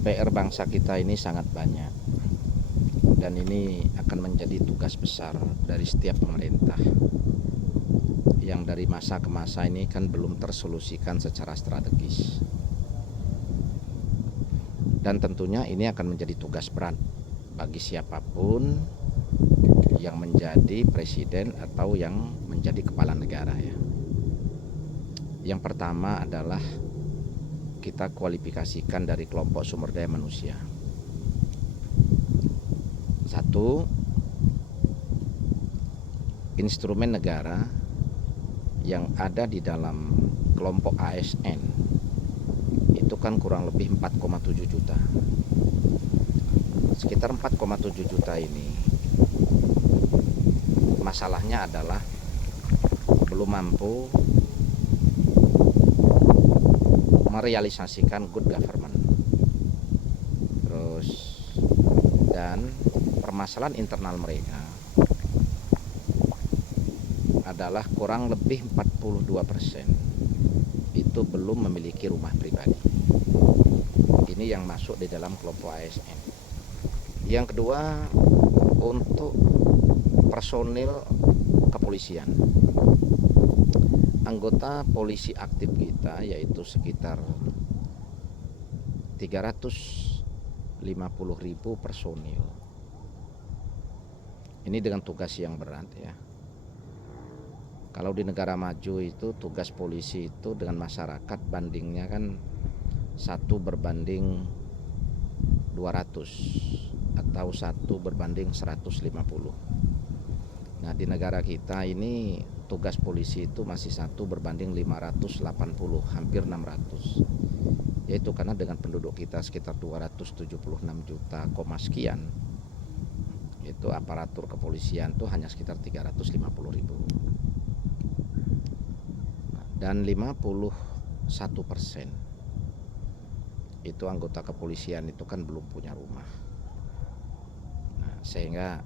PR bangsa kita ini sangat banyak, dan ini akan menjadi tugas besar dari setiap pemerintah yang dari masa ke masa ini kan belum tersolusikan secara strategis. Dan tentunya ini akan menjadi tugas berat bagi siapapun yang menjadi presiden atau yang menjadi kepala negara ya. Yang pertama adalah kita kualifikasikan dari kelompok sumber daya manusia. Satu, instrumen negara yang ada di dalam kelompok ASN itu kan kurang lebih 4,7 juta. Sekitar 4,7 juta ini masalahnya adalah belum mampu merealisasikan good government. Terus dan permasalahan internal mereka adalah kurang lebih 42% itu belum memiliki rumah pribadi. Ini yang masuk di dalam kelompok ASN. Yang kedua, untuk personil kepolisian. Anggota polisi aktif kita yaitu sekitar 350.000 personil. Ini dengan tugas yang berat ya. Kalau di negara maju itu tugas polisi itu dengan masyarakat bandingnya kan 1/200 atau 1/150. Nah di negara kita ini tugas polisi itu masih 1/580, hampir 600. Yaitu karena dengan penduduk kita sekitar 276 juta, sekian, itu aparatur kepolisian itu hanya sekitar 350.000. Dan 51% itu anggota kepolisian itu kan belum punya rumah. Nah, sehingga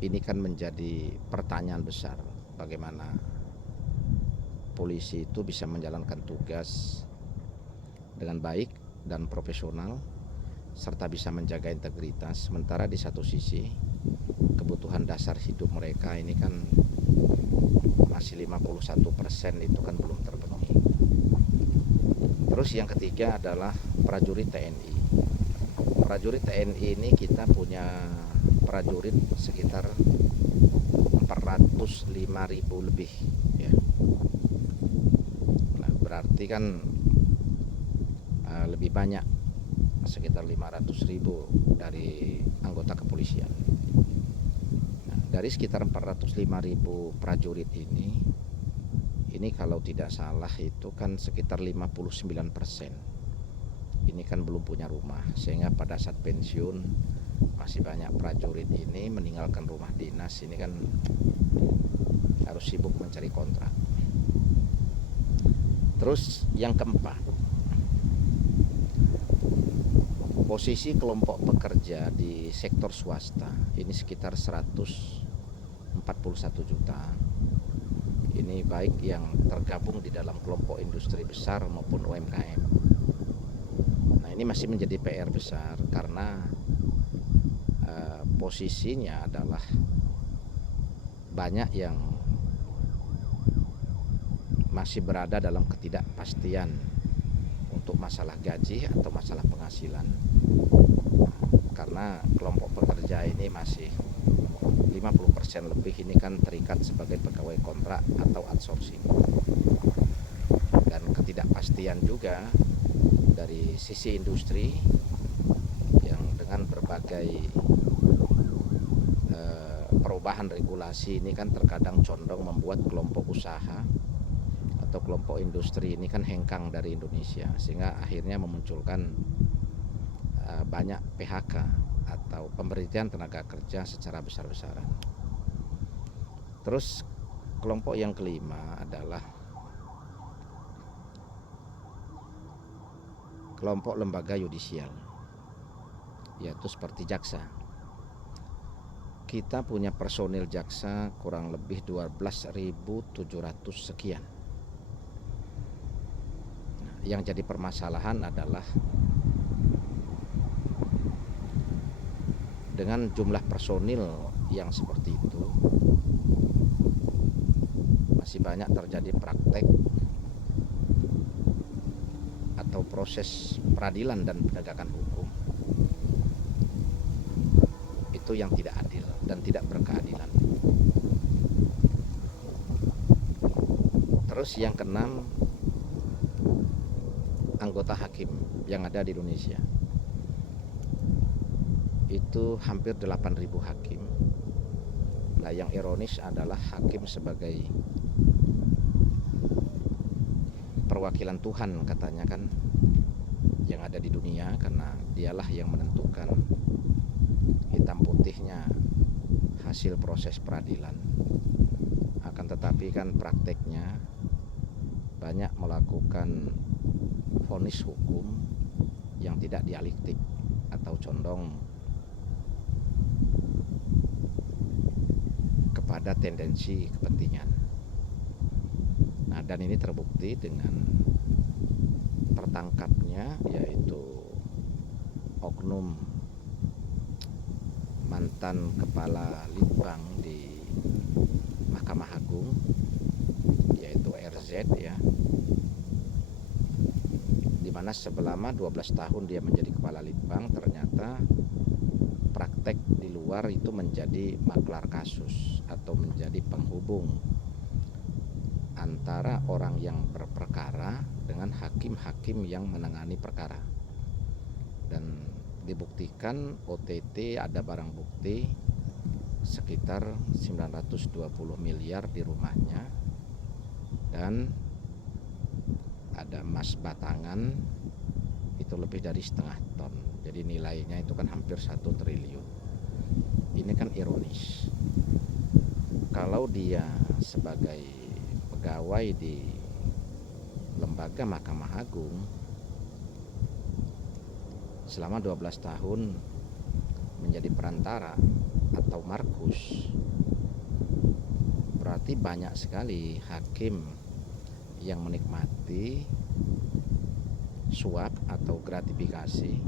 ini kan menjadi pertanyaan besar, bagaimana polisi itu bisa menjalankan tugas dengan baik dan profesional serta bisa menjaga integritas, sementara di satu sisi kebutuhan dasar hidup mereka ini kan masih 51% itu kan belum terpenuhi. Terus yang ketiga adalah prajurit TNI. Prajurit TNI ini kita punya prajurit sekitar 405.000 lebih ya. Nah, berarti kan lebih banyak, sekitar 500.000 dari anggota kepolisian. Nah, dari sekitar 405.000 prajurit ini kalau tidak salah itu kan sekitar 59% ini kan belum punya rumah, sehingga pada saat pensiun masih banyak prajurit ini meninggalkan rumah dinas, ini kan harus sibuk mencari kontrak. Terus yang keempat, posisi kelompok pekerja di sektor swasta ini sekitar 141 juta. Ini baik yang tergabung di dalam kelompok industri besar maupun UMKM. Nah, ini masih menjadi PR besar karena posisinya adalah banyak yang masih berada dalam ketidakpastian untuk masalah gaji atau masalah penghasilan. Karena kelompok pekerja ini masih 50% lebih ini kan terikat sebagai pegawai kontrak atau outsourcing. Dan ketidakpastian juga dari sisi industri yang dengan berbagai perubahan regulasi ini kan terkadang condong membuat kelompok usaha atau kelompok industri ini kan hengkang dari Indonesia, sehingga akhirnya memunculkan banyak PHK atau pemberhentian tenaga kerja secara besar-besaran. Terus kelompok yang kelima adalah kelompok lembaga yudisial, yaitu seperti jaksa. Kita punya personil jaksa kurang lebih 12.700 sekian. Nah, yang jadi permasalahan adalah dengan jumlah personil yang seperti itu masih banyak terjadi praktek atau proses peradilan dan penegakan hukum itu yang tidak adil dan tidak berkeadilan. Terus yang keenam, anggota hakim yang ada di Indonesia itu hampir 8.000 hakim. Nah, yang ironis adalah hakim sebagai perwakilan Tuhan katanya kan yang ada di dunia, karena dialah yang menentukan hitam putihnya hasil proses peradilan. Akan tetapi kan prakteknya banyak melakukan vonis hukum yang tidak dialektik atau condong kepada tendensi kepentingan. Nah, dan ini terbukti dengan tertangkapnya yaitu oknum mantan kepala Litbang di Mahkamah Agung yaitu RZ ya, dimana selama 12 tahun dia menjadi kepala Litbang, ternyata praktek di luar itu menjadi maklar kasus atau menjadi penghubung antara orang yang berperkara dengan hakim-hakim yang menangani perkara. Dan dibuktikan OTT ada barang bukti sekitar 920 miliar di rumahnya, dan ada emas batangan itu lebih dari 0,5 ton. Jadi nilainya itu kan hampir 1 triliun. Ini kan ironis. Kalau dia sebagai pegawai di lembaga Mahkamah Agung selama 12 tahun menjadi perantara atau markus, berarti banyak sekali hakim yang menikmati suap atau gratifikasi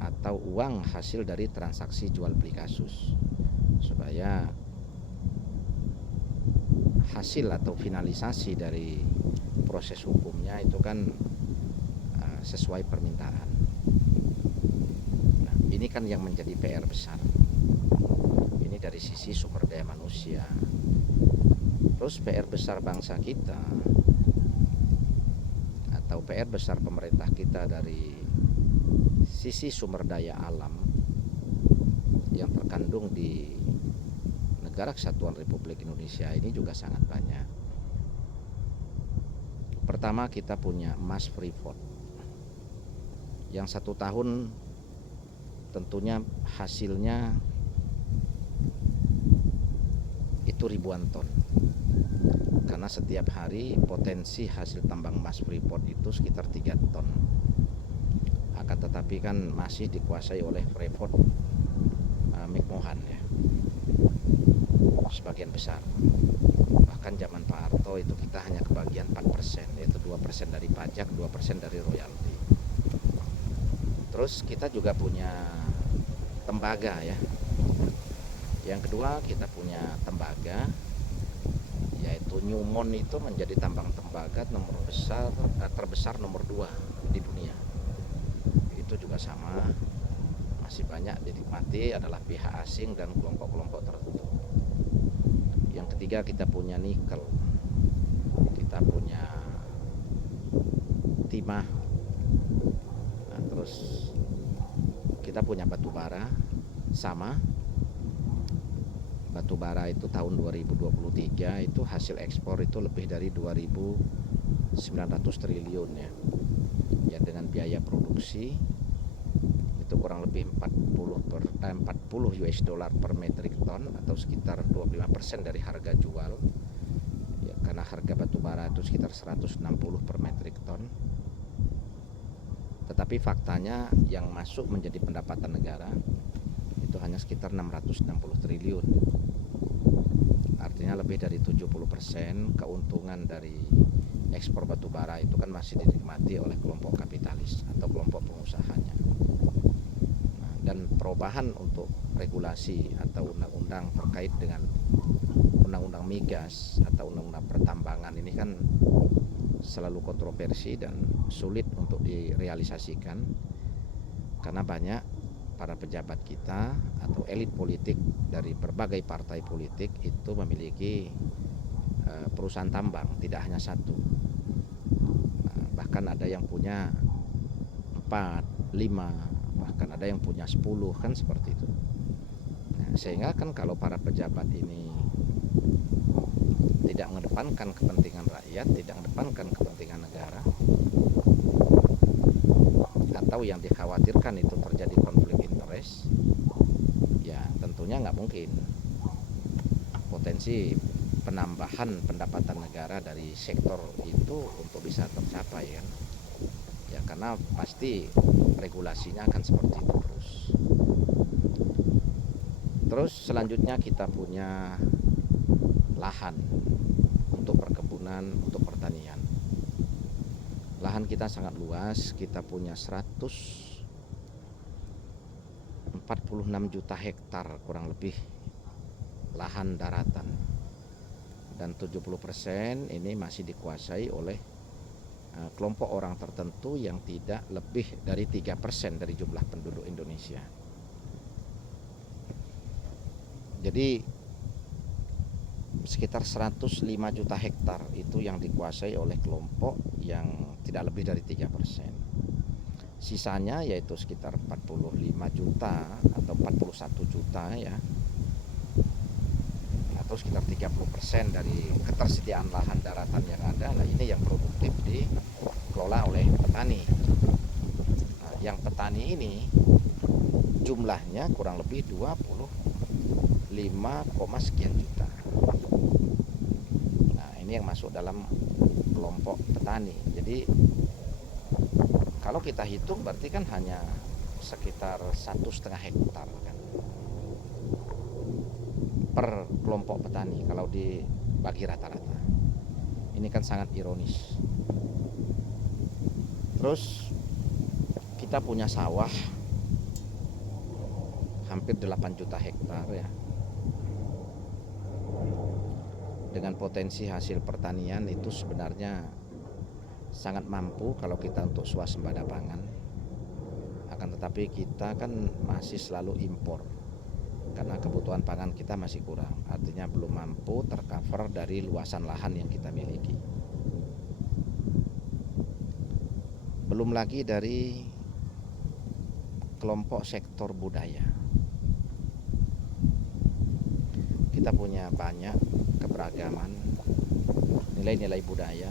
atau uang hasil dari transaksi jual beli kasus, supaya hasil atau finalisasi dari proses hukumnya itu kan sesuai permintaan. Nah, ini kan yang menjadi PR besar. Ini dari sisi sumber daya manusia. Terus PR besar bangsa kita atau PR besar pemerintah kita dari sisi sumber daya alam yang terkandung di Negara Kesatuan Republik Indonesia ini juga sangat banyak. Pertama, kita punya emas Freeport yang 1 tahun tentunya hasilnya itu ribuan ton, karena setiap hari potensi hasil tambang emas Freeport itu sekitar 3 ton. Akan tetapi kan masih dikuasai oleh Freeport McMoran ya, sebagian besar. Bahkan zaman Pak Harto itu kita hanya kebagian 4%, yaitu 2% dari pajak, 2% dari royalti. Terus kita juga punya tembaga ya. Yang kedua, kita punya tembaga, yaitu Newmont itu menjadi tambang tembaga terbesar nomor 2 di dunia. Itu juga sama, masih banyak dinikmati adalah pihak asing dan kelompok-kelompok tertentu. Yang ketiga, kita punya nikel, kita punya timah, nah, terus kita punya batu bara. Sama, batu bara itu tahun 2023 itu hasil ekspor itu lebih dari 2.900 triliun ya. Ya, dengan biaya produksi itu kurang lebih 40 US dollar per metrik ton atau sekitar 25% dari harga jual ya, karena harga batu bara itu sekitar 160 per metrik ton. Tetapi faktanya yang masuk menjadi pendapatan negara itu hanya sekitar 660 triliun. Artinya lebih dari 70% keuntungan dari ekspor batu bara itu kan masih dinikmati oleh kelompok kapitalis atau kelompok pengusahanya. Nah, dan perubahan untuk regulasi atau undang-undang terkait dengan undang-undang migas atau undang-undang pertambangan ini kan selalu kontroversi dan sulit untuk direalisasikan karena banyak para pejabat kita atau elit politik dari berbagai partai politik itu memiliki perusahaan tambang, tidak hanya satu. Bahkan ada yang punya 4, 5, bahkan ada yang punya 10, kan seperti itu. Nah, sehingga kan kalau para pejabat ini tidak mengedepankan kepentingan rakyat, tidak mengedepankan kepentingan negara, atau yang dikhawatirkan itu terjadi konflik interest, ya tentunya nggak mungkin potensi penambahan pendapatan negara dari sektor itu untuk bisa tercapai kan, ya karena pasti regulasinya akan seperti itu terus selanjutnya kita punya lahan untuk perkebunan, untuk pertanian. Lahan kita sangat luas, kita punya 146 juta hektar kurang lebih lahan daratan, dan 70% ini masih dikuasai oleh kelompok orang tertentu yang tidak lebih dari 3% dari jumlah penduduk Indonesia. Jadi sekitar 105 juta hektar itu yang dikuasai oleh kelompok yang tidak lebih dari 3%. Sisanya yaitu sekitar 45 juta atau 41 juta ya, atau sekitar 30% dari ketersediaan lahan daratan yang ada. Nah, ini yang produktif dikelola oleh petani. Nah, yang petani ini jumlahnya kurang lebih 25, sekian juta. Nah, ini yang masuk dalam kelompok petani. Jadi kalau kita hitung berarti kan hanya sekitar 1,5 hektar kan per kelompok petani kalau dibagi rata-rata. Ini kan sangat ironis. Terus kita punya sawah hampir 8 juta hektar ya, dengan potensi hasil pertanian itu sebenarnya sangat mampu kalau kita untuk swasembada pangan. Akan tetapi kita kan masih selalu impor karena kebutuhan pangan kita masih kurang, artinya belum mampu tercover dari luasan lahan yang kita miliki. Belum lagi dari kelompok sektor budaya. Kita punya banyak keberagaman nilai-nilai budaya,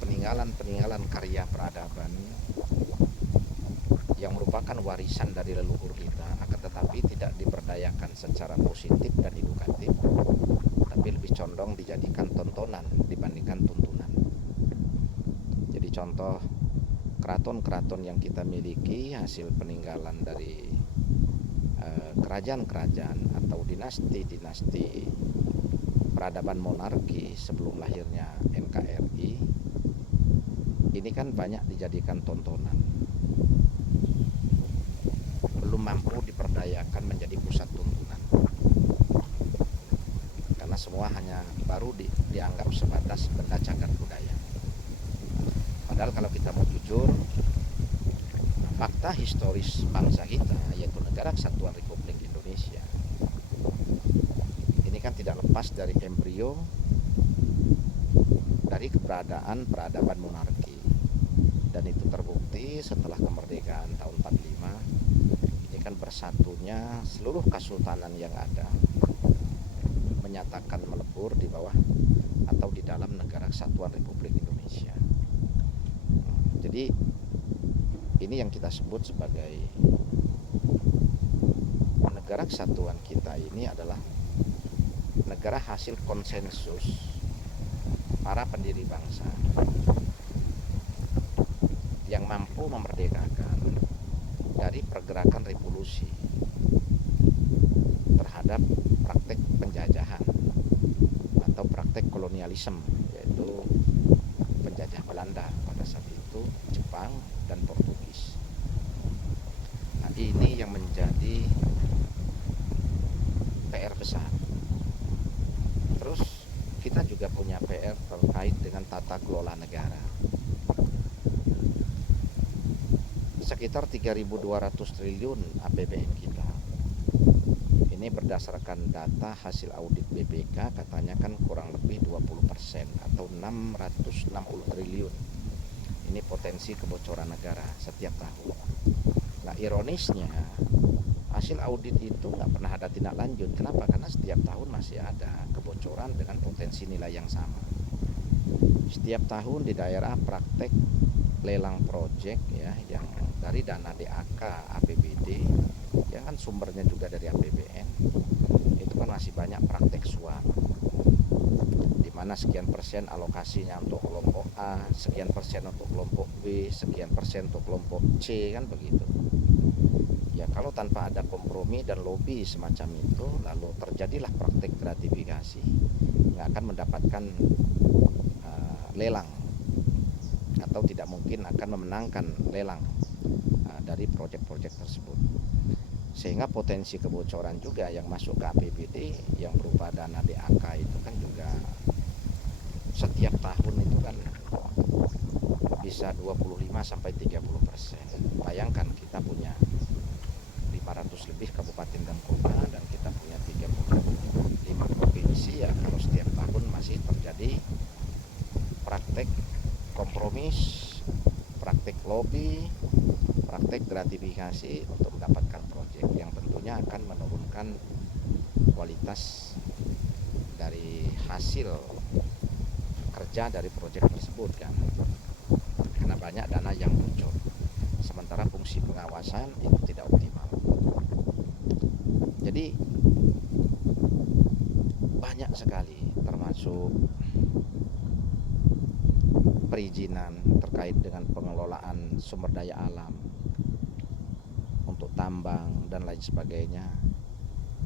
peninggalan karya peradaban yang merupakan warisan dari leluhur kita, akan tetapi tidak diberdayakan secara positif dan edukatif, tapi lebih condong dijadikan tontonan dibandingkan tuntunan. Jadi contoh keraton-keraton yang kita miliki hasil peninggalan dari kerajaan-kerajaan atau dinasti-dinasti peradaban monarki sebelum lahirnya NKRI, ini kan banyak dijadikan tontonan, belum mampu diperdayakan menjadi pusat tuntunan karena semua hanya baru dianggap sebatas benda cagar budaya. Padahal kalau kita mau jujur, fakta historis bangsa kita yaitu Negara Kesatuan Republik Indonesia ini kan tidak lepas dari embrio dari keberadaan peradaban monarki, dan itu terbukti setelah kemerdekaan tahun 45. Ini kan bersatunya seluruh kesultanan yang ada menyatakan melebur di bawah atau di dalam Negara Kesatuan Republik Indonesia. Jadi ini yang kita sebut sebagai negara kesatuan kita ini adalah negara hasil konsensus para pendiri bangsa yang mampu memerdekakan dari pergerakan revolusi terhadap praktek penjajahan atau praktek kolonialisme, yaitu penjajah Belanda pada saat itu, Jepang dan Portugis. Nah, ini yang menjadi PR besar. Terus kita juga punya PR terkait dengan tata kelola negara. Sekitar 3.200 triliun APBN kita. Ini berdasarkan data hasil audit BPK, katanya kan kurang lebih 20% atau 660 triliun. Ini potensi kebocoran negara setiap tahun. Nah, ironisnya hasil audit itu nggak pernah ada tindak lanjut. Kenapa? Karena setiap tahun masih ada kebocoran dengan potensi nilai yang sama. Setiap tahun di daerah praktek lelang proyek ya, yang dari dana DAK, APBD, yang kan sumbernya juga dari APBN, itu kan masih banyak praktek suap, di mana sekian persen alokasinya untuk kelompok A, sekian persen untuk kelompok B, sekian persen untuk kelompok C, kan begitu. Ya kalau tanpa ada kompromi dan lobby semacam itu, lalu terjadilah praktek gratifikasi, nggak akan mendapatkan lelang atau tidak mungkin akan memenangkan lelang dari proyek-proyek tersebut. Sehingga potensi kebocoran juga yang masuk ke APBD yang berupa dana DAK itu kan juga setiap tahun itu kan bisa 25-30%. Bayangkan kita punya 500 lebih kabupaten dan kota dan kita punya 35 provinsi, ya kalau setiap tahun masih terjadi praktek kompromis, praktek lobby, praktek gratifikasi untuk mendapatkan proyek yang tentunya akan menurunkan kualitas dari hasil kerja dari proyek tersebut kan, karena banyak dana yang muncul, sementara fungsi pengawasan itu tidak optimal. Jadi banyak sekali, termasuk perizinan terkait dengan pengelolaan sumber daya alam untuk tambang dan lain sebagainya.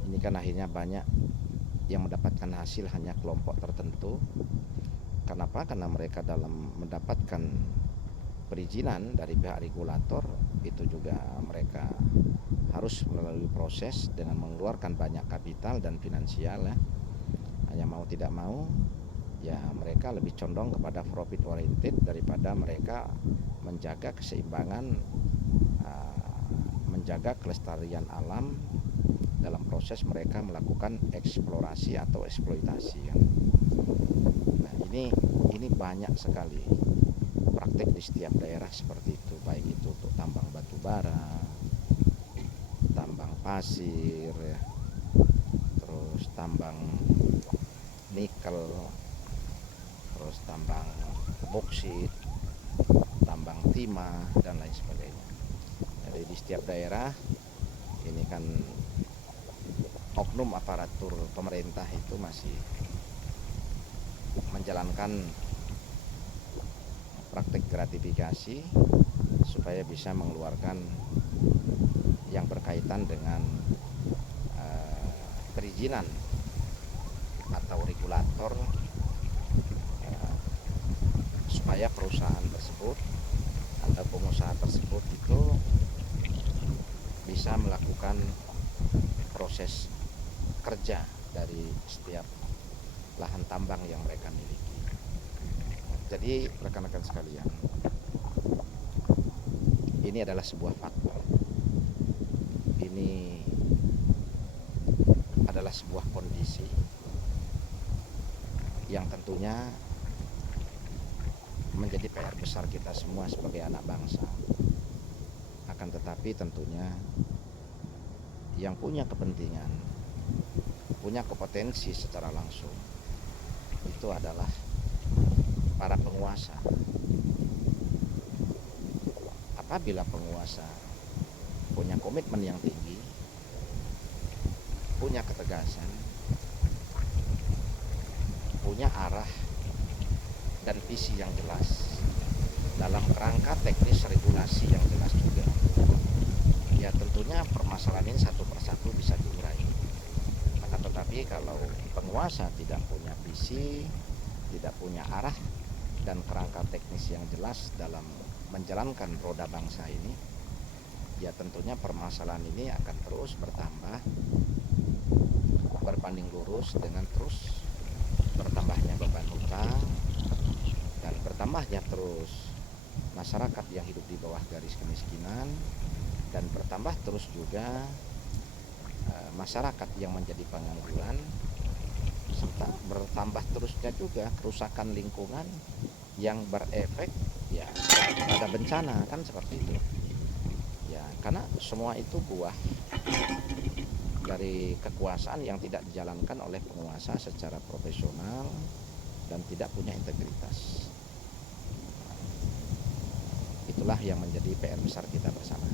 Ini kan akhirnya banyak yang mendapatkan hasil hanya kelompok tertentu. Kenapa? Karena mereka dalam mendapatkan perizinan dari pihak regulator itu juga mereka harus melalui proses dengan mengeluarkan banyak kapital dan finansial ya. Hanya mau tidak mau ya mereka lebih condong kepada profit oriented daripada mereka menjaga keseimbangan, menjaga kelestarian alam dalam proses mereka melakukan eksplorasi atau eksploitasi kan. Nah, ini banyak sekali praktek di setiap daerah seperti itu, baik itu untuk tambang batu bara, tambang pasir ya, terus tambang nikel, terus tambang boksit, tambang timah dan lain sebagainya. Jadi di setiap daerah ini kan oknum aparatur pemerintah itu masih menjalankan praktek gratifikasi supaya bisa mengeluarkan yang berkaitan dengan perizinan atau regulator, supaya perusahaan tersebut atau pengusaha tersebut itu bisa melakukan proses kerja dari setiap lahan tambang yang mereka miliki. Jadi rekan-rekan sekalian, ini adalah sebuah fakta. Ini adalah sebuah kondisi yang tentunya menjadi PR besar kita semua sebagai anak bangsa. Akan tetapi tentunya yang punya kepentingan, punya kompetensi secara langsung itu adalah para penguasa. Apabila penguasa punya komitmen yang tinggi, punya ketegasan, punya arah dan visi yang jelas dalam kerangka teknis regulasi yang jelas juga, ya tentunya permasalahan ini satu persatu bisa diurai. Akan tetapi kalau penguasa tidak punya visi, tidak punya arah dan kerangka teknis yang jelas dalam menjalankan roda bangsa ini, ya tentunya permasalahan ini akan terus bertambah, berbanding lurus dengan terus bertambahnya beban hutang dan bertambahnya terus masyarakat yang hidup di bawah garis kemiskinan, dan bertambah terus juga masyarakat yang menjadi pengangguran, serta bertambah terusnya juga kerusakan lingkungan yang berefek ya pada bencana, kan seperti itu ya, karena semua itu buah dari kekuasaan yang tidak dijalankan oleh penguasa secara profesional dan tidak punya integritas. Itulah yang menjadi PR besar kita bersama.